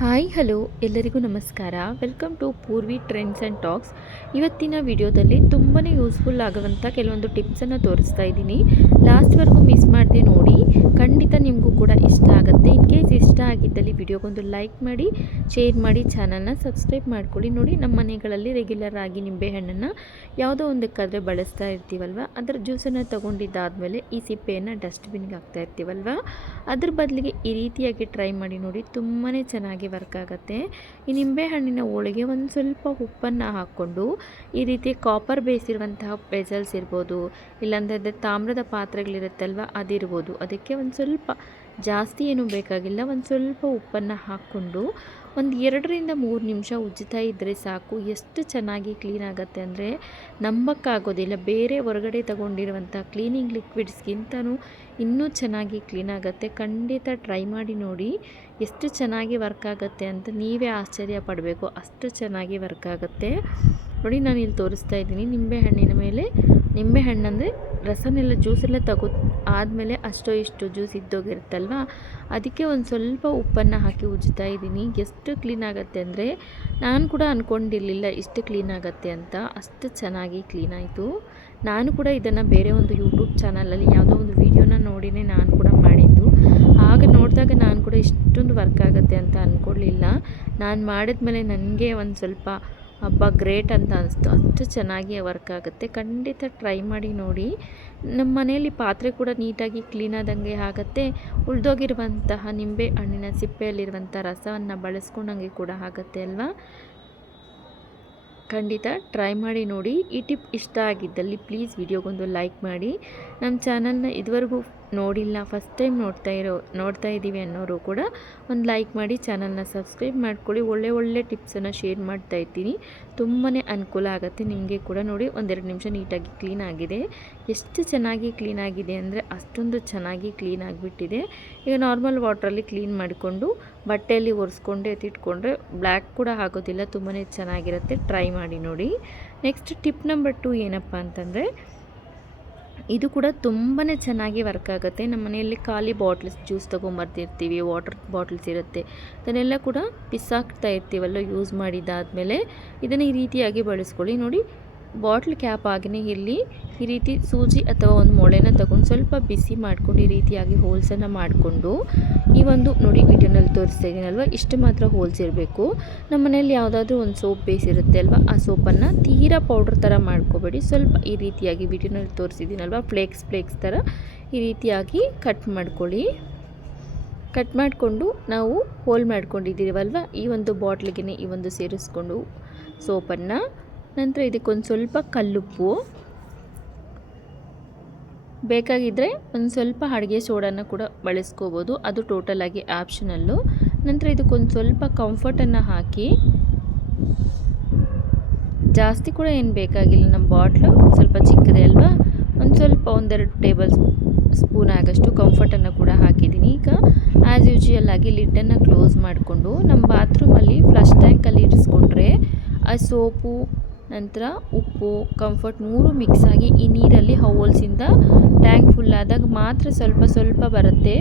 Hi, hello, ಎಲ್ಲರಿಗೂ ನಮಸ್ಕಾರ. Welcome to Purvi trends and talks ಇವತ್ತಿನ ವಿಡಿಯೋದಲ್ಲಿ ತುಂಬಾ ಯೂಸ್ಫುಲ್ ಆಗುವಂಥ ಕೆಲವೊಂದು ಟಿಪ್ಸನ್ನು ತೋರಿಸ್ತಾ ಇದ್ದೀನಿ. ಲಾಸ್ಟ್ವರೆಗೂ ಮಿಸ್ ಮಾಡದೆ ನೋಡಿ. ಖಂಡಿತ ನಿಮಗೂ ಕೂಡ ಇಷ್ಟ ಆಗುತ್ತೆ. ಇನ್ ಕೇಸ್ ಇಷ್ಟ ಆಗಿದ್ದಲ್ಲಿ ವಿಡಿಯೋಗೊಂದು ಲೈಕ್ ಮಾಡಿ ಶೇರ್ ಮಾಡಿ ಚಾನಲ್ನ ಸಬ್ಸ್ಕ್ರೈಬ್ ಮಾಡ್ಕೊಳ್ಳಿ. ನೋಡಿ ನಮ್ಮ ಮನೆಗಳಲ್ಲಿ ರೆಗ್ಯುಲರ್ ಆಗಿ ನಿಂಬೆಹಣ್ಣನ್ನು ಯಾವುದೋ ಒಂದಕ್ಕಾದರೆ ಬಳಸ್ತಾ ಇರ್ತೀವಲ್ವ? ಅದರ ಜ್ಯೂಸನ್ನು ತೊಗೊಂಡಿದ್ದಾದಮೇಲೆ ಈ ಸಿಪ್ಪೆಯನ್ನು ಡಸ್ಟ್ಬಿನ್ಗೆ ಹಾಕ್ತಾ ಇರ್ತೀವಲ್ವ? ಅದ್ರ ಬದಲಿಗೆ ಈ ರೀತಿಯಾಗಿ ಟ್ರೈ ಮಾಡಿ ನೋಡಿ ತುಂಬಾ ಚೆನ್ನಾಗಿ ವರ್ಕ್ ಆಗುತ್ತೆ. ಈ ನಿಂಬೆಹಣ್ಣಿನ ಹೋಳಿಗೆ ಒಂದು ಸ್ವಲ್ಪ ಉಪ್ಪನ್ನು ಹಾಕ್ಕೊಂಡು ಈ ರೀತಿ ಕಾಪರ್ ಬೇಯಿಸಿರುವಂತಹ ಪೆಸಲ್ಸ್ ಇರ್ಬೋದು, ಇಲ್ಲಾಂದರೆ ತಾಮ್ರದ ಪಾತ್ರೆಗಳಿರುತ್ತಲ್ವ ಅದಿರ್ಬೋದು. ಅದಕ್ಕೆ ಒಂದು ಸ್ವಲ್ಪ ಜಾಸ್ತಿ ಏನೂ ಬೇಕಾಗಿಲ್ಲ, ಒಂದು ಸ್ವಲ್ಪ ಉಪ್ಪನ್ನು ಹಾಕ್ಕೊಂಡು ಒಂದು ಎರಡರಿಂದ ಮೂರು ನಿಮಿಷ ಉಜ್ಜುತ್ತಾ ಇದ್ದರೆ ಸಾಕು. ಎಷ್ಟು ಚೆನ್ನಾಗಿ ಕ್ಲೀನ್ ಆಗುತ್ತೆ ಅಂದರೆ ನಂಬಕ್ಕಾಗೋದಿಲ್ಲ. ಬೇರೆ ಹೊರಗಡೆ ತಗೊಂಡಿರುವಂಥ ಕ್ಲೀನಿಂಗ್ ಲಿಕ್ವಿಡ್ಸ್ಗಿಂತನೂ ಇನ್ನೂ ಚೆನ್ನಾಗಿ ಕ್ಲೀನ್ ಆಗುತ್ತೆ. ಖಂಡಿತ ಟ್ರೈ ಮಾಡಿ ನೋಡಿ ಎಷ್ಟು ಚೆನ್ನಾಗಿ ವರ್ಕ್ ಆಗುತ್ತೆ ಅಂತ ನೀವೇ ಆಶ್ಚರ್ಯ ಪಡಬೇಕು. ಅಷ್ಟು ಚೆನ್ನಾಗಿ ವರ್ಕ್ ಆಗುತ್ತೆ. ನೋಡಿ ನಾನು ಇಲ್ಲಿ ತೋರಿಸ್ತಾ ಇದ್ದೀನಿ. ನಿಂಬೆಹಣ್ಣಿನ ಮೇಲೆ ನಿಂಬೆಹಣ್ಣಂದರೆ ರಸನೆಲ್ಲ ಜ್ಯೂಸೆಲ್ಲ ತಗೋ, ಆದಮೇಲೆ ಅಷ್ಟೋ ಇಷ್ಟು ಜ್ಯೂಸ್ ಇದ್ದೋಗಿರುತ್ತಲ್ವ? ಅದಕ್ಕೆ ಒಂದು ಸ್ವಲ್ಪ ಉಪ್ಪನ್ನು ಹಾಕಿ ಉಜ್ತಾ ಇದ್ದೀನಿ. ಎಷ್ಟು ಕ್ಲೀನ್ ಆಗುತ್ತೆ ಅಂದರೆ ನಾನು ಕೂಡ ಅಂದ್ಕೊಂಡಿರಲಿಲ್ಲ ಇಷ್ಟು ಕ್ಲೀನ್ ಆಗುತ್ತೆ ಅಂತ. ಅಷ್ಟು ಚೆನ್ನಾಗಿ ಕ್ಲೀನ್ ಆಯಿತು. ನಾನು ಕೂಡ ಇದನ್ನು ಬೇರೆ ಒಂದು ಯೂಟ್ಯೂಬ್ ಚಾನಲಲ್ಲಿ ಯಾವುದೋ ಒಂದು ವೀಡಿಯೋನ ನೋಡಿನೇ ನಾನು ಕೂಡ ಮಾಡಿದ್ದು. ಆಗ ನೋಡಿದಾಗ ನಾನು ಕೂಡ ಇಷ್ಟೊಂದು ವರ್ಕ್ ಆಗುತ್ತೆ ಅಂತ ಅಂದ್ಕೊಳ್ಳಿಲ್ಲ ನಾನು ಮಾಡಿದ್ಮೇಲೆ ನನಗೆ ಒಂದು ಸ್ವಲ್ಪ ಹಬ್ಬ ಗ್ರೇಟ್ ಅಂತ ಅನಿಸ್ತು. ಅಷ್ಟು ಚೆನ್ನಾಗಿ ವರ್ಕ್ ಆಗುತ್ತೆ. ಖಂಡಿತ ಟ್ರೈ ಮಾಡಿ ನೋಡಿ. ನಮ್ಮ ಮನೆಯಲ್ಲಿ ಪಾತ್ರೆ ಕೂಡ ನೀಟಾಗಿ ಕ್ಲೀನ್ ಆದಂಗೆ ಆಗುತ್ತೆ. ಉಳಿದೋಗಿರುವಂತಹ ನಿಂಬೆ ಹಣ್ಣಿನ ಸಿಪ್ಪೆಯಲ್ಲಿರುವಂಥ ರಸವನ್ನು ಬಳಸ್ಕೊಂಡಂಗೆ ಕೂಡ ಆಗುತ್ತೆ ಅಲ್ವಾ? ಖಂಡಿತ ಟ್ರೈ ಮಾಡಿ ನೋಡಿ. ಈ ಟಿಪ್ ಇಷ್ಟ ಆಗಿದ್ದಲ್ಲಿ ಪ್ಲೀಸ್ ವಿಡಿಯೋಗೊಂದು ಲೈಕ್ ಮಾಡಿ. ನಮ್ಮ ಚಾನಲ್ನ ಇದುವರೆಗೂ ನೋಡಿಲ್ಲ ಫಸ್ಟ್ ಟೈಮ್ ನೋಡ್ತಾ ಇರೋ, ನೋಡ್ತಾ ಇದ್ದೀವಿ ಅನ್ನೋರು ಕೂಡ ಒಂದು ಲೈಕ್ ಮಾಡಿ ಚಾನಲ್ನ ಸಬ್ಸ್ಕ್ರೈಬ್ ಮಾಡ್ಕೊಳ್ಳಿ. ಒಳ್ಳೆ ಒಳ್ಳೆ ಟಿಪ್ಸನ್ನು ಶೇರ್ ಮಾಡ್ತಾ ಇದ್ದೀನಿ. ತುಂಬಾ ಅನುಕೂಲ ಆಗುತ್ತೆ ನಿಮಗೆ ಕೂಡ ನೋಡಿ. ಒಂದೆರಡು ನಿಮಿಷ ನೀಟಾಗಿ ಕ್ಲೀನ್ ಆಗಿದೆ. ಎಷ್ಟು ಚೆನ್ನಾಗಿ ಕ್ಲೀನ್ ಆಗಿದೆ ಅಂದರೆ ಅಷ್ಟೊಂದು ಚೆನ್ನಾಗಿ ಕ್ಲೀನ್ ಆಗಿಬಿಟ್ಟಿದೆ. ಈಗ ನಾರ್ಮಲ್ ವಾಟ್ರಲ್ಲಿ ಕ್ಲೀನ್ ಮಾಡಿಕೊಂಡು, ಬಟ್ಟೆಯಲ್ಲಿ ಒರೆಸ್ಕೊಂಡು ಎತ್ತಿಟ್ಕೊಂಡ್ರೆ ಬ್ಲ್ಯಾಕ್ ಕೂಡ ಆಗೋದಿಲ್ಲ ತುಂಬಾ ಚೆನ್ನಾಗಿರುತ್ತೆ. ಟ್ರೈ ಮಾಡಿ ನೋಡಿ. ನೆಕ್ಸ್ಟ್ ಟಿಪ್ ನಂಬರ್ ಟು ಏನಪ್ಪ ಅಂತಂದರೆ ಇದು ಕೂಡ ತುಂಬಾ ಚೆನ್ನಾಗಿ ವರ್ಕ್ ಆಗುತ್ತೆ. ನಮ್ಮ ಮನೆಯಲ್ಲಿ ಖಾಲಿ ಬಾಟ್ಲ್ಸ್, ಜ್ಯೂಸ್ ತೊಗೊಂಬರ್ತಿರ್ತೀವಿ, ವಾಟರ್ ಬಾಟ್ಲ್ಸ್ ಇರುತ್ತೆ. ಅದನ್ನೆಲ್ಲ ಕೂಡ ಪಿಸಾಕ್ತಾ ಇರ್ತೀವಲ್ಲ ಯೂಸ್ ಮಾಡಿದ್ದಾದಮೇಲೆ, ಇದನ್ನು ಈ ರೀತಿಯಾಗಿ ಬಳಸ್ಕೊಳ್ಳಿ. ನೋಡಿ ಬಾಟ್ಲ್ ಕ್ಯಾಪ್ ಆಗಿನೇ ಇಲ್ಲಿ ಈ ರೀತಿ ಸೂಜಿ ಅಥವಾ ಒಂದು ಮೊಳೆನ ತಗೊಂಡು ಸ್ವಲ್ಪ ಬಿಸಿ ಮಾಡಿಕೊಂಡು ಈ ರೀತಿಯಾಗಿ ಹೋಲ್ಸನ್ನು ಮಾಡಿಕೊಂಡು ಈ ಒಂದು ನೋಡಿ ವಿಡಿಯೋನಲ್ಲಿ ತೋರಿಸ್ತಾ ಇದ್ದೀನಲ್ವ ಇಷ್ಟು ಮಾತ್ರ ಹೋಲ್ಸ್ ಇರಬೇಕು. ನಮ್ಮ ಮನೇಲಿ ಯಾವುದಾದ್ರೂ ಒಂದು ಸೋಪ್ ಬೇಸ್ ಇರುತ್ತೆ ಅಲ್ವಾ? ಆ ಸೋಪನ್ನು ತೀರಾ ಪೌಡ್ರ್ ಥರ ಮಾಡ್ಕೋಬೇಡಿ. ಸ್ವಲ್ಪ ಈ ರೀತಿಯಾಗಿ ವಿಡಿಯೋನಲ್ಲಿ ತೋರಿಸಿದ್ದೀನಲ್ವ ಫ್ಲೇಕ್ಸ್ ಫ್ಲೇಕ್ಸ್ ಥರ ಈ ರೀತಿಯಾಗಿ ಕಟ್ ಮಾಡ್ಕೊಳ್ಳಿ. ಕಟ್ ಮಾಡಿಕೊಂಡು ನಾವು ಹೋಲ್ ಮಾಡ್ಕೊಂಡಿದ್ದೀವಲ್ವ? ಈ ಒಂದು ಬಾಟ್ಲಿಗೆ ಈ ಒಂದು ಸೇರಿಸ್ಕೊಂಡು ಸೋಪನ್ನು ನಂತರ ಇದಕ್ಕೊಂದು ಸ್ವಲ್ಪ ಕಲ್ಲುಪ್ಪು. ಬೇಕಾಗಿದ್ದರೆ ಒಂದು ಸ್ವಲ್ಪ ಅಡುಗೆ ಸೋಡಾನ ಕೂಡ ಬಳಸ್ಕೋಬೋದು. ಅದು ಟೋಟಲಾಗಿ ಆಪ್ಷನಲ್ಲು ನಂತರ ಇದಕ್ಕೊಂದು ಸ್ವಲ್ಪ ಕಂಫರ್ಟನ್ನು ಹಾಕಿ. ಜಾಸ್ತಿ ಕೂಡ ಏನು ಬೇಕಾಗಿಲ್ಲ ನಮ್ಮ ಬಾಟ್ಲು ಸ್ವಲ್ಪ ಚಿಕ್ಕದೆ ಅಲ್ವಾ? ಒಂದು ಸ್ವಲ್ಪ ಒಂದೆರಡು ಟೇಬಲ್ ಸ್ಪೂನ್ ಆಗಷ್ಟು ಕಂಫರ್ಟನ್ನು ಕೂಡ ಹಾಕಿದ್ದೀನಿ. ಈಗ ಆ್ಯಸ್ ಯೂಶುವಲ್ ಆಗಿ ಲಿಡ್ಡನ್ನು ಕ್ಲೋಸ್ ಮಾಡಿಕೊಂಡು ನಮ್ಮ ಬಾತ್ರೂಮಲ್ಲಿ ಫ್ಲಶ್ ಟ್ಯಾಂಕಲ್ಲಿ ಇರಿಸ್ಕೊಂಡ್ರೆ ಆ ಸೋಪು ನಂತರ ಉಪ್ಪು ಕಂಫರ್ಟ್ ಮೂರು ಮಿಕ್ಸ್ ಆಗಿ ಈ ನೀರಲ್ಲಿ ಹೌಲ್ಸಿಂದ ಟ್ಯಾಂಕ್ ಫುಲ್ ಆದಾಗ ಮಾತ್ರ ಸ್ವಲ್ಪ ಸ್ವಲ್ಪ ಬರುತ್ತೆ.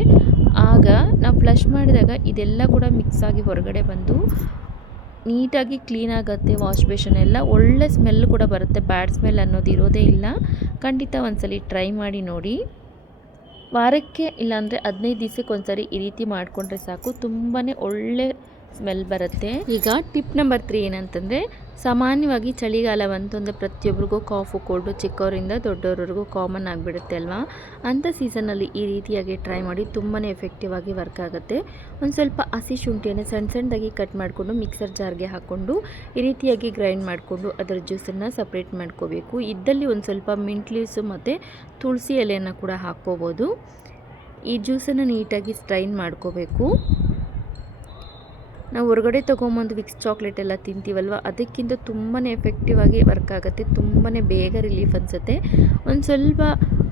ಆಗ ನಾವು ಫ್ಲಶ್ ಮಾಡಿದಾಗ ಇದೆಲ್ಲ ಕೂಡ ಮಿಕ್ಸ್ ಆಗಿ ಹೊರಗಡೆ ಬಂದು ನೀಟಾಗಿ ಕ್ಲೀನ್ ಆಗುತ್ತೆ ವಾಶ್ ಬೇಷನ್ ಎಲ್ಲ. ಒಳ್ಳೆ ಸ್ಮೆಲ್ ಕೂಡ ಬರುತ್ತೆ ಬ್ಯಾಡ್ ಸ್ಮೆಲ್ ಅನ್ನೋದು ಇರೋದೇ ಇಲ್ಲ. ಖಂಡಿತ ಒಂದ್ಸಲಿ ಟ್ರೈ ಮಾಡಿ ನೋಡಿ. ವಾರಕ್ಕೆ ಇಲ್ಲಾಂದರೆ ಹದಿನೈದು ದಿವಸಕ್ಕೆ ಒಂದ್ಸರಿ ಈ ರೀತಿ ಮಾಡಿಕೊಂಡ್ರೆ ಸಾಕು. ತುಂಬಾ ಒಳ್ಳೆ ಸ್ಮೆಲ್ ಬರುತ್ತೆ. ಈಗ ಟಿಪ್ ನಂಬರ್ ತ್ರೀ ಏನಂತಂದರೆ, ಸಾಮಾನ್ಯವಾಗಿ ಚಳಿಗಾಲ ಬಂತಂದರೆ ಪ್ರತಿಯೊಬ್ಬರಿಗೂ ಕಾಫು, ಕೋಲ್ಡು ಚಿಕ್ಕವರಿಂದ ದೊಡ್ಡವರವರೆಗೂ ಕಾಮನ್ ಆಗಿಬಿಡುತ್ತೆ ಅಲ್ವಾ? ಅಂಥ ಸೀಸನಲ್ಲಿ ಈ ರೀತಿಯಾಗಿ ಟ್ರೈ ಮಾಡಿ ತುಂಬಾ ಎಫೆಕ್ಟಿವ್ ಆಗಿ ವರ್ಕ್ ಆಗುತ್ತೆ. ಒಂದು ಸ್ವಲ್ಪ ಹಸಿ ಶುಂಠಿಯನ್ನು ಸಣ್ಣ ಸಣ್ಣದಾಗಿ ಕಟ್ ಮಾಡಿಕೊಂಡು ಮಿಕ್ಸರ್ ಜಾರ್ಗೆ ಹಾಕ್ಕೊಂಡು, ಈ ರೀತಿಯಾಗಿ ಗ್ರೈಂಡ್ ಮಾಡಿಕೊಂಡು ಅದರ ಜ್ಯೂಸನ್ನು ಸಪ್ರೇಟ್ ಮಾಡ್ಕೋಬೇಕು. ಇದ್ದಲ್ಲಿ ಒಂದು ಸ್ವಲ್ಪ ಮಿಂಟ್ ಲೀವ್ಸು ಮತ್ತು ತುಳಸಿ ಎಲೆಯನ್ನು ಕೂಡ ಹಾಕ್ಕೋಬೋದು. ಈ ಜ್ಯೂಸನ್ನು ನೀಟಾಗಿ ಸ್ಟ್ರೈನ್ ಮಾಡ್ಕೋಬೇಕು. ನಾವು ಹೊರಗಡೆ ತೊಗೊಂಬಂದು ವಿಕ್ಸ್ ಚಾಕ್ಲೇಟ್ ಎಲ್ಲ ತಿಂತೀವಲ್ವ? ಅದಕ್ಕಿಂತ ತುಂಬಾ ಎಫೆಕ್ಟಿವ್ ಆಗಿ ವರ್ಕ್ ಆಗುತ್ತೆ. ತುಂಬಾ ಬೇಗ ರಿಲೀಫ್ ಅನಿಸುತ್ತೆ. ಒಂದು ಸ್ವಲ್ಪ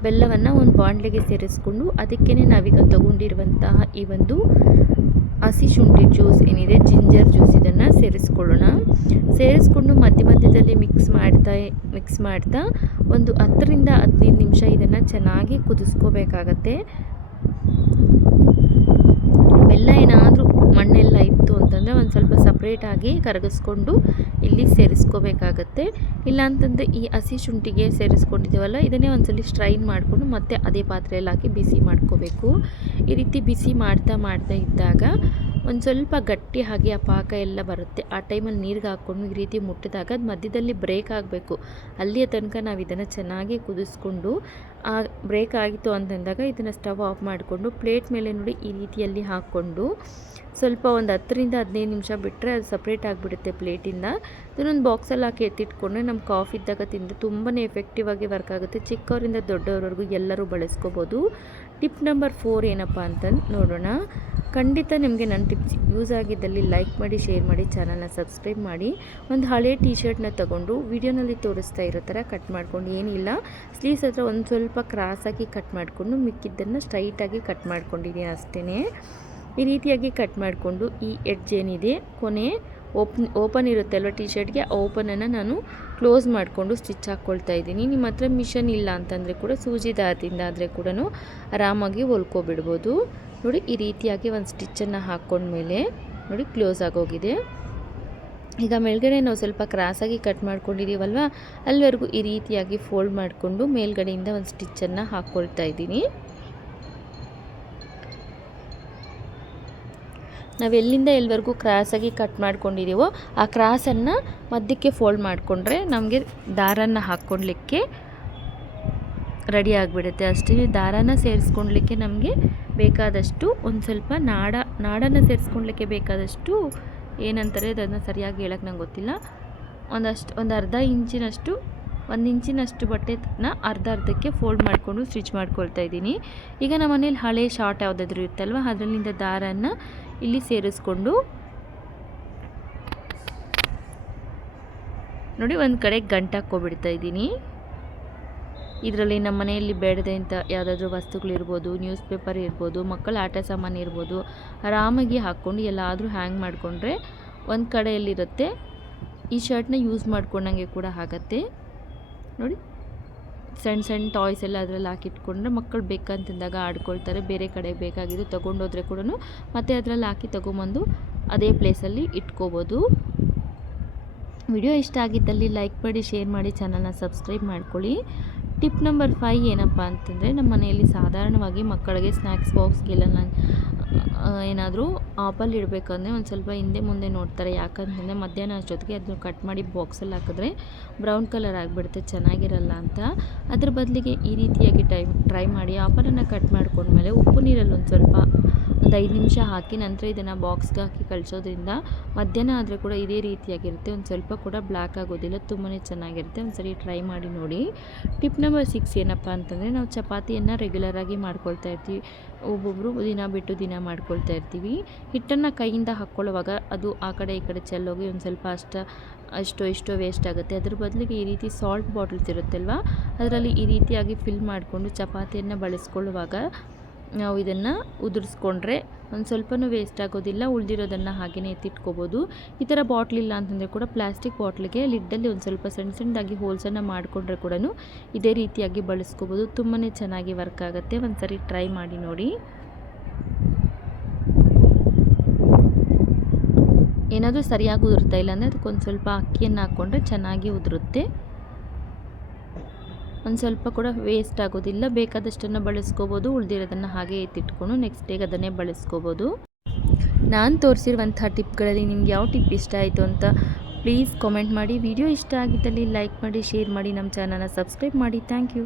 ಬೆಲ್ಲವನ್ನು ಒಂದು ಬಾಂಡ್ಲೆಗೆ ಸೇರಿಸ್ಕೊಂಡು ಅದಕ್ಕೇ ನಾವೀಗ ತೊಗೊಂಡಿರುವಂತಹ ಈ ಒಂದು ಹಸಿ ಶುಂಠಿ ಜ್ಯೂಸ್ ಏನಿದೆ ಜಿಂಜರ್ ಜ್ಯೂಸ್ ಇದನ್ನು ಸೇರಿಸ್ಕೊಳ್ಳೋಣ. ಸೇರಿಸ್ಕೊಂಡು ಮಧ್ಯ ಮಧ್ಯದಲ್ಲಿ ಮಿಕ್ಸ್ ಮಾಡ್ತಾ ಮಿಕ್ಸ್ ಮಾಡ್ತಾ ಒಂದು ಹತ್ತರಿಂದ ಹದಿನೈದು ನಿಮಿಷ ಇದನ್ನು ಚೆನ್ನಾಗಿ ಕುದಿಸ್ಕೋಬೇಕಾಗತ್ತೆ. ಬೆಲ್ಲ ಏನಾದರೂ ಮಣ್ಣೆಲ್ಲ ಇತ್ತು ಅಂತಂದರೆ ಒಂದು ಸ್ವಲ್ಪ ಸಪ್ರೇಟಾಗಿ ಕರಗಿಸ್ಕೊಂಡು ಇಲ್ಲಿ ಸೇರಿಸ್ಕೋಬೇಕಾಗತ್ತೆ. ಇಲ್ಲ ಅಂತಂದರೆ ಈ ಹಸಿ ಶುಂಠಿಗೆ ಸೇರಿಸ್ಕೊಂಡಿದ್ದೀವಲ್ಲ, ಇದನ್ನೇ ಒಂದ್ಸಲಿ ಸ್ಟ್ರೈನ್ ಮಾಡಿಕೊಂಡು ಮತ್ತೆ ಅದೇ ಪಾತ್ರೆಯಲ್ಲಿ ಹಾಕಿ ಬಿಸಿ ಮಾಡ್ಕೋಬೇಕು. ಈ ರೀತಿ ಬಿಸಿ ಮಾಡ್ತಾ ಮಾಡ್ತಾ ಇದ್ದಾಗ ಒಂದು ಸ್ವಲ್ಪ ಗಟ್ಟಿ ಹಾಗೆ ಆ ಪಾಕ ಎಲ್ಲ ಬರುತ್ತೆ. ಆ ಟೈಮಲ್ಲಿ ನೀರಿಗೆ ಹಾಕ್ಕೊಂಡು ಈ ರೀತಿ ಮುಟ್ಟಿದಾಗ ಅದು ಮಧ್ಯದಲ್ಲಿ ಬ್ರೇಕ್ ಆಗಬೇಕು. ಅಲ್ಲಿಯ ತನಕ ನಾವು ಇದನ್ನು ಚೆನ್ನಾಗಿ ಕುದಿಸ್ಕೊಂಡು, ಆ ಬ್ರೇಕ್ ಆಗಿತ್ತು ಅಂತಂದಾಗ ಇದನ್ನು ಸ್ಟವ್ ಆಫ್ ಮಾಡಿಕೊಂಡು ಪ್ಲೇಟ್ ಮೇಲೆ ನೋಡಿ ಈ ರೀತಿಯಲ್ಲಿ ಹಾಕ್ಕೊಂಡು, ಸ್ವಲ್ಪ ಒಂದು ಹತ್ತರಿಂದ ಹದಿನೈದು ನಿಮಿಷ ಬಿಟ್ಟರೆ ಅದು ಸಪ್ರೇಟ್ ಆಗಿಬಿಡುತ್ತೆ ಪ್ಲೇಟಿಂದ ಇದನ್ನೊಂದು ಬಾಕ್ಸಲ್ಲಿ ಹಾಕಿ ಎತ್ತಿಟ್ಕೊಂಡ್ರೆ ನಮ್ಮ ಕಾಫಿ ಇದ್ದಾಗ ತಿಂದರೆ ತುಂಬಾ ಎಫೆಕ್ಟಿವ್ ಆಗಿ ವರ್ಕ್ ಆಗುತ್ತೆ. ಚಿಕ್ಕವರಿಂದ ದೊಡ್ಡವರವರೆಗೂ ಎಲ್ಲರೂ ಬಳಸ್ಕೋಬೋದು. ಟಿಪ್ ನಂಬರ್ ಫೋರ್ ಏನಪ್ಪ ಅಂತಂದು ನೋಡೋಣ. ಖಂಡಿತ ನಿಮಗೆ ನನ್ನ ಟಿಪ್ಸ್ ಯೂಸ್ ಆಗಿದ್ದಲ್ಲಿ ಲೈಕ್ ಮಾಡಿ, ಶೇರ್ ಮಾಡಿ, ಚಾನಲ್ನ ಸಬ್ಸ್ಕ್ರೈಬ್ ಮಾಡಿ. ಒಂದು ಹಳೆ ಟೀ ಶರ್ಟ್ನ ತೊಗೊಂಡು ವಿಡಿಯೋನಲ್ಲಿ ತೋರಿಸ್ತಾ ಇರೋ ಥರ ಕಟ್ ಮಾಡ್ಕೊಂಡು ಏನಿಲ್ಲ ಸ್ಲೀವ್ಸ್ ಹತ್ರ ಒಂದು ಸ್ವಲ್ಪ ಕ್ರಾಸಾಗಿ ಕಟ್ ಮಾಡಿಕೊಂಡು, ಮಿಕ್ಕಿದ್ದನ್ನು ಸ್ಟ್ರೈಟಾಗಿ ಕಟ್ ಮಾಡ್ಕೊಂಡಿದ್ದೀನಿ ಅಷ್ಟೇ ಈ ರೀತಿಯಾಗಿ ಕಟ್ ಮಾಡಿಕೊಂಡು ಈ ಎಡ್ಜ್ ಏನಿದೆ, ಕೊನೆ ಓಪನ್ ಓಪನ್ ಇರುತ್ತೆ ಅಲ್ವ ಟಿ ಶರ್ಟ್ಗೆ ಆ ಓಪನನ್ನು ನಾನು ಕ್ಲೋಸ್ ಮಾಡಿಕೊಂಡು ಸ್ಟಿಚ್ ಹಾಕ್ಕೊಳ್ತಾ ಇದ್ದೀನಿ. ನಿಮ್ಮ ಹತ್ರ ಮಿಷನ್ ಇಲ್ಲ ಅಂತಂದರೆ ಕೂಡ ಸೂಜಿ ದಾರದಿಂದ ಆದರೆ ಕೂಡ ಆರಾಮಾಗಿ ಹೊಲ್ಕೊಬಿಡ್ಬೋದು. ನೋಡಿ, ಈ ರೀತಿಯಾಗಿ ಒಂದು ಸ್ಟಿಚ್ಚನ್ನು ಹಾಕ್ಕೊಂಡ್ಮೇಲೆ ನೋಡಿ, ಕ್ಲೋಸ್ ಆಗೋಗಿದೆ. ಈಗ ಮೇಲ್ಗಡೆ ನಾವು ಸ್ವಲ್ಪ ಕ್ರಾಸಾಗಿ ಕಟ್ ಮಾಡ್ಕೊಂಡಿದ್ದೀವಲ್ವ? ಅಲ್ಲಿವರೆಗೂ ಈ ರೀತಿಯಾಗಿ ಫೋಲ್ಡ್ ಮಾಡಿಕೊಂಡು ಮೇಲ್ಗಡೆಯಿಂದ ಒಂದು ಸ್ಟಿಚ್ಚನ್ನು ಹಾಕ್ಕೊಳ್ತಾ ಇದ್ದೀನಿ. ನಾವು ಎಲ್ಲಿಂದ ಎಲ್ಲಿವರೆಗೂ ಕ್ರಾಸಾಗಿ ಕಟ್ ಮಾಡ್ಕೊಂಡಿದ್ದೀವೋ ಆ ಕ್ರಾಸನ್ನು ಮಧ್ಯಕ್ಕೆ ಫೋಲ್ಡ್ ಮಾಡಿಕೊಂಡ್ರೆ ನಮಗೆ ದಾರನ ಹಾಕ್ಕೊಳ್ಲಿಕ್ಕೆ ರೆಡಿ ಆಗಿಬಿಡುತ್ತೆ. ಅಷ್ಟೇ ದಾರಾನ ಸೇರಿಸ್ಕೊಳ್ಲಿಕ್ಕೆ ನಮಗೆ ಬೇಕಾದಷ್ಟು ಒಂದು ಸ್ವಲ್ಪ ನಾಡ, ನಾಡನ್ನು ಸೇರಿಸ್ಕೊಳ್ಲಿಕ್ಕೆ ಬೇಕಾದಷ್ಟು ಏನಂತಾರೆ ಅದನ್ನು ಸರಿಯಾಗಿ ಹೇಳಕ್ಕೆ ನಂಗೆ ಗೊತ್ತಿಲ್ಲ. ಒಂದಷ್ಟು, ಒಂದು ಅರ್ಧ ಇಂಚಿನಷ್ಟು, ಒಂದು ಇಂಚಿನಷ್ಟು ಬಟ್ಟೆನ ಅರ್ಧ ಅರ್ಧಕ್ಕೆ ಫೋಲ್ಡ್ ಮಾಡಿಕೊಂಡು ಸ್ಟಿಚ್ ಮಾಡ್ಕೊಳ್ತಾ ಇದ್ದೀನಿ. ಈಗ ನಮ್ಮ ಮನೇಲಿ ಹಳೆ ಶಾರ್ಟ್ ಯಾವುದಾದ್ರೂ ಇರುತ್ತಲ್ವ ಅದರಲ್ಲಿಂದ ದಾರನ ಇಲ್ಲಿ ಸೇರಿಸ್ಕೊಂಡು ನೋಡಿ ಒಂದು ಕಡೆ ಗಂಟಾಕ್ಕೊಬಿಡ್ತಾ ಇದ್ದೀನಿ. ಇದರಲ್ಲಿ ನಮ್ಮ ಮನೆಯಲ್ಲಿ ಬೇಡದೆ ಅಂತ ಯಾವುದಾದ್ರೂ ವಸ್ತುಗಳಿರ್ಬೋದು ನ್ಯೂಸ್ ಪೇಪರ್ ಇರ್ಬೋದು, ಮಕ್ಕಳ ಆಟ ಸಾಮಾನು ಇರ್ಬೋದು, ಆರಾಮಾಗಿ ಹಾಕ್ಕೊಂಡು ಎಲ್ಲಾದರೂ ಹ್ಯಾಂಗ್ ಮಾಡಿಕೊಂಡ್ರೆ ಒಂದು ಕಡೆಯಲ್ಲಿರುತ್ತೆ. ಈ ಶರ್ಟ್ನ ಯೂಸ್ ಮಾಡ್ಕೊಂಡಂಗೆ ಕೂಡ ಆಗತ್ತೆ. ನೋಡಿ. ಸಣ್ಣ ಸಣ್ಣ ಟಾಯ್ಸ್ ಎಲ್ಲ ಅದರಲ್ಲಿ ಹಾಕಿಟ್ಕೊಂಡ್ರೆ ಮಕ್ಕಳು ಬೇಕಂತಿದ್ದಾಗ ಆಡ್ಕೊಳ್ತಾರೆ. ಬೇರೆ ಕಡೆ ಬೇಕಾಗಿದ್ದು ತೊಗೊಂಡೋದ್ರೆ ಕೂಡ ಮತ್ತೆ ಅದರಲ್ಲಿ ಹಾಕಿ ತೊಗೊಂಬಂದು ಅದೇ ಪ್ಲೇಸಲ್ಲಿ ಇಟ್ಕೋಬೋದು. ವಿಡಿಯೋ ಇಷ್ಟ ಆಗಿದ್ದಲ್ಲಿ ಲೈಕ್ ಮಾಡಿ ಶೇರ್ ಮಾಡಿ ಚಾನಲ್ನ ಸಬ್ಸ್ಕ್ರೈಬ್ ಮಾಡ್ಕೊಳ್ಳಿ. ಟಿಪ್ ನಂಬರ್ ಫೈವ್ ಏನಪ್ಪ ಅಂತಂದರೆ, ನಮ್ಮ ಮನೆಯಲ್ಲಿ ಸಾಧಾರಣವಾಗಿ ಮಕ್ಕಳಿಗೆ ಸ್ನ್ಯಾಕ್ಸ್ ಬಾಕ್ಸ್ಗೆಲ್ಲ ನಾನು ಏನಾದರೂ ಆಪಲ್ ಇಡಬೇಕಂದ್ರೆ ಒಂದು ಸ್ವಲ್ಪ ಹಿಂದೆ ಮುಂದೆ ನೋಡ್ತಾರೆ. ಯಾಕಂತಂದರೆ ಮಧ್ಯಾಹ್ನ ಅಷ್ಟೊತ್ತಿಗೆ ಅದನ್ನು ಕಟ್ ಮಾಡಿ ಬಾಕ್ಸಲ್ಲಿ ಹಾಕಿದ್ರೆ ಬ್ರೌನ್ ಕಲರ್ ಆಗಿಬಿಡುತ್ತೆ, ಚೆನ್ನಾಗಿರಲ್ಲ ಅಂತ. ಅದ್ರ ಬದಲಿಗೆ ಈ ರೀತಿಯಾಗಿ ಟೈ, ಟ್ರೈ ಮಾಡಿ ಆಪಲನ್ನು ಕಟ್ ಮಾಡಿಕೊಂಡ್ಮೇಲೆ ಉಪ್ಪು ನೀರಲ್ಲಿ ಒಂದು ಸ್ವಲ್ಪ ಒಂದು ಐದು ನಿಮಿಷ ಹಾಕಿ ನಂತರ ಇದನ್ನು ಬಾಕ್ಸ್ಗೆ ಹಾಕಿ ಕಳಿಸೋದ್ರಿಂದ ಮಧ್ಯಾಹ್ನ ಆದರೆ ಕೂಡ ಇದೇ ರೀತಿಯಾಗಿರುತ್ತೆ. ಒಂದು ಸ್ವಲ್ಪ ಕೂಡ ಬ್ಲ್ಯಾಕ್ ಆಗೋದಿಲ್ಲ ತುಂಬಾ ಚೆನ್ನಾಗಿರುತ್ತೆ. ಒಂದು ಸರಿ ಟ್ರೈ ಮಾಡಿ ನೋಡಿ. ಟಿಪ್ ನಂಬರ್ ಸಿಕ್ಸ್ ಏನಪ್ಪ ಅಂತಂದರೆ ನಾವು ಚಪಾತಿಯನ್ನು ರೆಗ್ಯುಲರಾಗಿ ಮಾಡ್ಕೊಳ್ತಾ ಇರ್ತೀವಿ. ಒಬ್ಬೊಬ್ಬರು ದಿನ ಬಿಟ್ಟು ದಿನ ಮಾಡ್ಕೊಳ್ತಾ ಇರ್ತೀವಿ. ಹಿಟ್ಟನ್ನು ಕೈಯಿಂದ ಹಾಕ್ಕೊಳ್ಳುವಾಗ ಅದು ಆ ಕಡೆ ಈ ಕಡೆ ಚೆಲ್ಲೋಗಿ ಒಂದು ಸ್ವಲ್ಪ ಅಷ್ಟ, ಅಷ್ಟು ಇಷ್ಟೋ ವೇಸ್ಟ್ ಆಗುತ್ತೆ. ಅದ್ರ ಬದಲಿಗೆ ಈ ರೀತಿ ಸಾಲ್ಟ್ ಬಾಟಲ್ಸ್ ಇರುತ್ತಲ್ವ, ಅದರಲ್ಲಿ ಈ ರೀತಿಯಾಗಿ ಫಿಲ್ ಮಾಡಿಕೊಂಡು ಚಪಾತಿಯನ್ನು ಬಳಸ್ಕೊಳ್ಳುವಾಗ ನಾವು ಇದನ್ನು ಉದುರಿಸ್ಕೊಂಡ್ರೆ ಒಂದು ಸ್ವಲ್ಪನೂ ವೇಸ್ಟ್ ಆಗೋದಿಲ್ಲ, ಉಳಿದಿರೋದನ್ನು ಹಾಗೆಯೇ ಎತ್ತಿಟ್ಕೋಬೋದು. ಈ ಥರ ಬಾಟ್ಲ್ ಇಲ್ಲ ಅಂತಂದರೆ ಕೂಡ ಪ್ಲಾಸ್ಟಿಕ್ ಬಾಟ್ಲಿಗೆ ಲಿಡ್ಡಲ್ಲಿ ಒಂದು ಸ್ವಲ್ಪ ಸಣ್ಣ ಸಣ್ಣದಾಗಿ ಹೋಲ್ಸನ್ನು ಮಾಡಿಕೊಂಡ್ರೆ ಕೂಡ ಇದೇ ರೀತಿಯಾಗಿ ಬಳಸ್ಕೋಬೋದು. ತುಂಬಾ ಚೆನ್ನಾಗಿ ವರ್ಕ್ ಆಗುತ್ತೆ. ಒಂದು ಸರಿ ಟ್ರೈ ಮಾಡಿ ನೋಡಿ. ಏನಾದರೂ ಸರಿಯಾಗಿ ಉದುರ್ತಾ ಇಲ್ಲ ಅಂದರೆ ಅದಕ್ಕೊಂದು ಸ್ವಲ್ಪ ಅಕ್ಕಿಯನ್ನು ಹಾಕ್ಕೊಂಡ್ರೆ ಚೆನ್ನಾಗಿ ಉದುರುತ್ತೆ. ಒಂದು ಸ್ವಲ್ಪ ಕೂಡ ವೇಸ್ಟ್ ಆಗೋದಿಲ್ಲ. ಬೇಕಾದಷ್ಟನ್ನು ಬಳಸ್ಕೋಬೋದು. ಉಳಿದಿರೋದನ್ನು ಹಾಗೆ ಎತ್ತಿಟ್ಕೊಂಡು ನೆಕ್ಸ್ಟ್ ಡೇಗೆ ಅದನ್ನೇ ಬಳಸ್ಕೋಬೋದು. ನಾನು ತೋರಿಸಿರುವಂಥ ಟಿಪ್ಗಳಲ್ಲಿ ನಿಮ್ಗೆ ಯಾವ ಟಿಪ್ ಇಷ್ಟ ಆಯಿತು ಅಂತ ಪ್ಲೀಸ್ ಕಾಮೆಂಟ್ ಮಾಡಿ. ವಿಡಿಯೋ ಇಷ್ಟ ಆಗಿದ್ದಲ್ಲಿ ಲೈಕ್ ಮಾಡಿ ಶೇರ್ ಮಾಡಿ. ನಮ್ಮ ಚಾನಲನ್ನ ಸಬ್ಸ್ಕ್ರೈಬ್ ಮಾಡಿ. Thank you